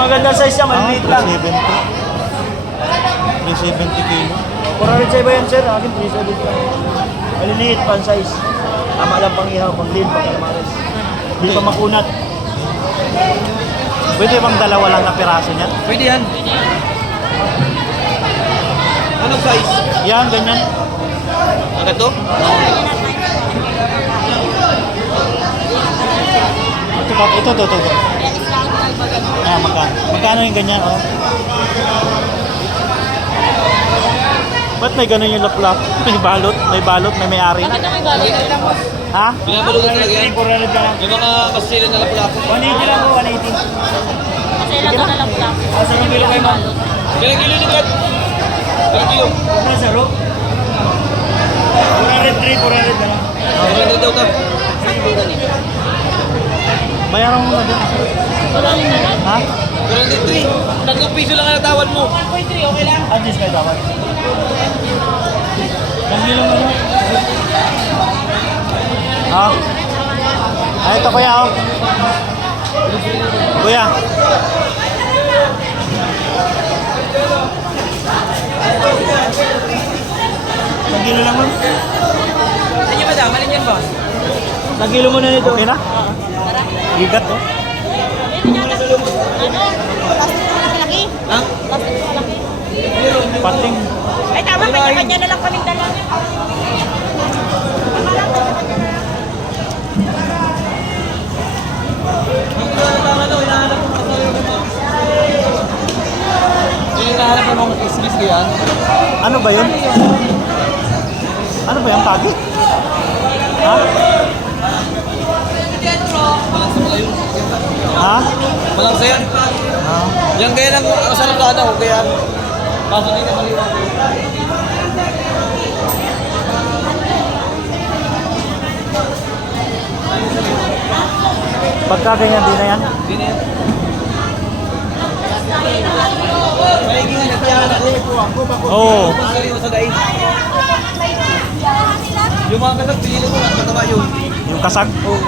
magandang size niya, maliliit lang. 370 kilo. 400 sa iba yan sir, akin 370 lang. Maliliit, pan size. Tama lang pang ihaw, pang din, pang kalamares. Hindi pa makunat. Pwede bang dalawa lang na piraso niyan? Pwede yan. Anong size? Yan, ganyan. Agad to? Ito. Ah, magkano yung ganyan, oh? Ba't may ganun yung laplap? May balot, may may-ari. Bakit ang may balot? Ha? Binabalugan talaga yan. 400 lang. Yung mga masila na lapu-lapu. 180 lang po, 180. Kasi ilang ka na lang lang. Asa ng kilo kayo, ma'am? Ilang kilo ni Brad? Ilang kilo? Ano, saro? 403, 400 na lang. 400 daw ka. Bayaran mo na din. Wala rin na lang. Ha? 403. 3 piso lang ang natawad mo. 1.3, okay lang? Adjust kayo dapat. Ang kilo mo na. Ha? Ah, ito kuya, oh. Kuya. Ang kilo lang mo. Ano yung madam? Alin yan, boss? Ang kilo mo na nito. Okay na? Igat, oh. Ano? Plastic na malaki-laki. Ha? Plastic na malaki. Pating. Ay tama, kanya-kanya na lang kaming dala. Hinahanap mo mga islis ko yan. Ano ba yun? Ano ba yung pagi? Ha? Ha? Walang sayan. Ha? Yan kaya lang masarap na ano, kaya kaso di na maliwan. Pagka ganyan din na yan? Hindi na yan. Maigi nga, nagtiyahan ako. Oo. Masali mo sa daig. Yung mga kasag, pinili ko lang, kataba yun. Yung kasag? Oo.